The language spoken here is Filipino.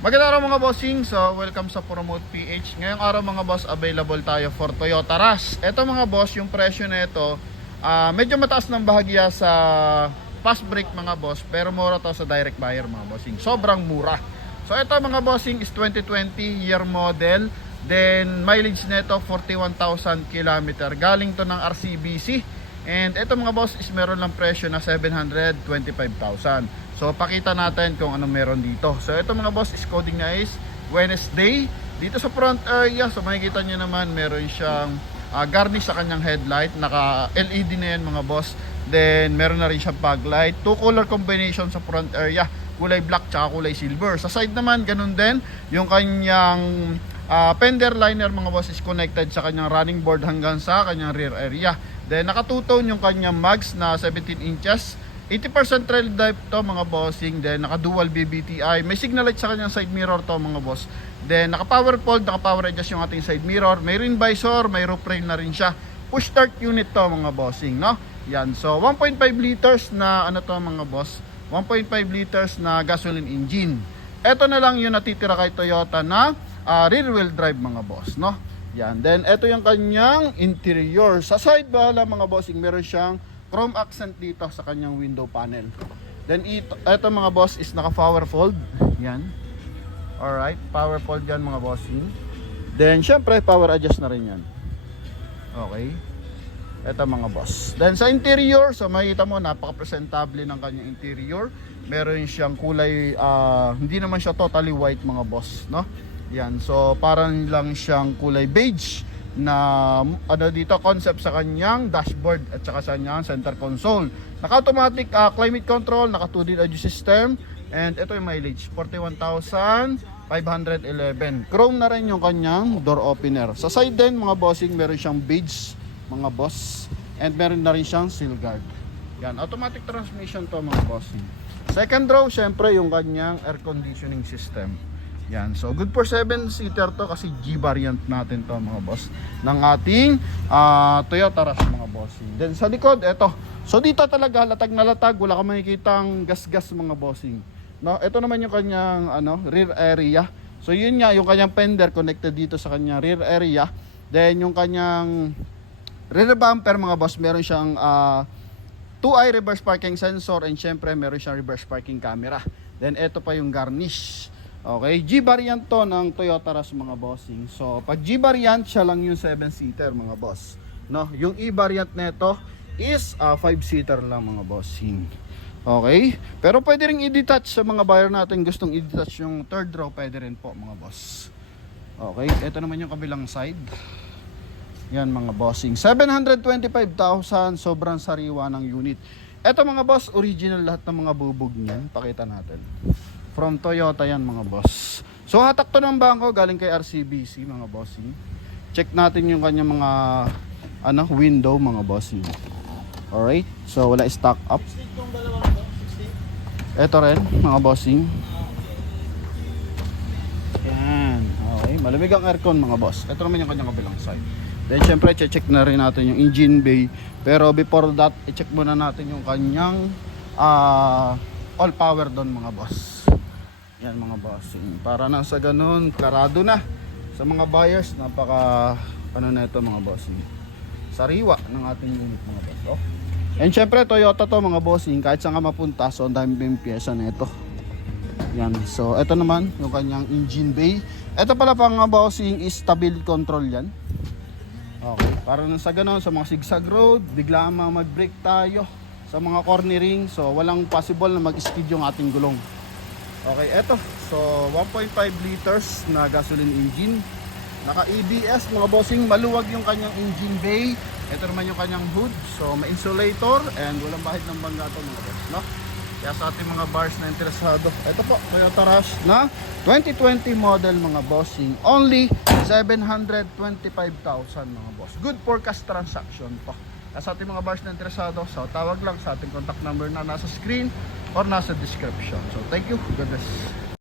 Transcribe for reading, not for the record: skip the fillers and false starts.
Magandang araw mga bossing. So welcome sa Promote PH. Ngayong araw mga boss, available tayo for Toyota Rush. Ito mga boss, yung presyo nito medyo mataas ng bahagya sa fast break mga boss, pero mura to sa direct buyer mga bossing. Sobrang mura. So ito mga bossing is 2020 year model. Then mileage nito 41,000 km. Galing to ng RCBC. And ito mga boss is meron lang presyo na 725,000. So pakita natin kung ano meron dito. So ito mga boss is coding na is Wednesday. Dito sa front area, so makikita nyo naman meron siyang garnish sa kanyang headlight. Naka LED na yan mga boss. Then meron na rin siyang fog light. Two color combination sa front area. Kulay black tsaka kulay silver. Sa side naman ganun din. Yung kanyang fender liner mga boss is connected sa kanyang running board hanggang sa kanyang rear area. Then naka two-tone yung kanyang mags na 17 inches. 80% trail drive to mga bossing. Then naka dual BBTI. May signal light sa kanyang side mirror to mga boss. Then naka power fold, naka power adjust yung ating side mirror. May ring visor, may roof rail na rin siya. Push start unit to mga bossing, no? Yan. So 1.5 liters na ano to mga boss. 1.5 liters na gasoline engine. Ito na lang yung natitira kay Toyota na rear wheel drive mga boss, no? Yan. Then ito yung kanyang interior. Sa side bala mga bossing, meron siyang chrome accent dito sa kanyang window panel. Then ito mga boss is naka power fold. Yan. Alright, power fold yan mga bossing. Then syempre power adjust na rin yan. Okay. Ito mga boss. Then sa interior, so makikita mo napaka-presentable ng kanyang interior. Meron siyang kulay hindi naman siya totally white mga boss, no? Yan. So parang lang siyang kulay beige na ano dito concept sa kanyang dashboard at saka sa kanyang center console. Naka-automatic climate control, naka 2D audio system, and ito yung mileage 41,511. Chrome na rin yung kanyang door opener. Sa side din mga bossing, meron siyang beige mga boss, and meron na rin siyang seal guard. Yan, automatic transmission to mga bossing. Second row, syempre yung kanyang air conditioning system. Yan, so good for 7-seater to kasi G variant natin to mga boss ng ating Toyota Rush mga bossing. Then sa likod, eto. So dito talaga latag na latag, wala kang makikitang gas-gas mga bossing. No, ito naman yung kanyang rear area. So yun nga yung kanyang fender connected dito sa kanyang rear area. Then yung kanyang rear bumper mga boss, meron siyang 2-eye reverse parking sensor, and syempre meron siyang reverse parking camera. Then ito pa yung garnish. Okay, G variant to ng Toyota Rush mga bossing. So pag G variant, siya lang yung 7-seater mga boss, no? Yung E variant nito is 5-seater lang mga bossing. Okay, pero pwede ring i-detach sa mga buyer natin gustong i-detach yung third row, pwede rin po mga boss. Okay, ito naman yung kabilang side. Yan mga bossing, 725,000, sobrang sariwa ng unit. Ito mga boss, original lahat ng mga bubog niyan. Pakita natin. From Toyota yan mga boss. So hatak to ng bangko, galing kay RCBC mga bossing. Check natin yung kanya mga window mga bossing. Alright, so wala stock up. Ito rin mga bossing. Yan. Okay, malamig ang aircon mga boss. Ito naman yung kanyang kabilang side. Then syempre check na rin natin yung engine bay. Pero before that, i-check muna natin yung kanyang all power doon mga boss. Yan mga bossing. Para nang sa ganun, klarado na sa mga buyers, napaka na ito mga bossing. Sariwa ng ating unit mga boss. Oh. And syempre Toyota to mga bossing, kahit saan ka mapunta, so ang dami yung pyesa na ito. Yan. So ito naman yung kanyang engine bay. Ito pala pang mga bossing is stability control yan. Okay, para nang sa ganun, sa mga zigzag road, bigla mag-brake tayo sa mga cornering, so walang possible na mag-skid yung ating gulong. Okay, eto. So 1.5 liters na gasoline engine. Naka ABS mga bossing, maluwag yung kanyang engine bay. Ito naman yung kanyang hood. So may insulator and walang bahid ng bangga to mga boss, no? Kaya sa ating mga bars na interesado, ito po, Toyota Rush na 2020 model mga bossing. Only 725,000 mga boss. Good for cash transaction po. Kaya sa ating mga bars na interesado, so tawag lang sa ating contact number na nasa screen or nasa description. So thank you. God bless.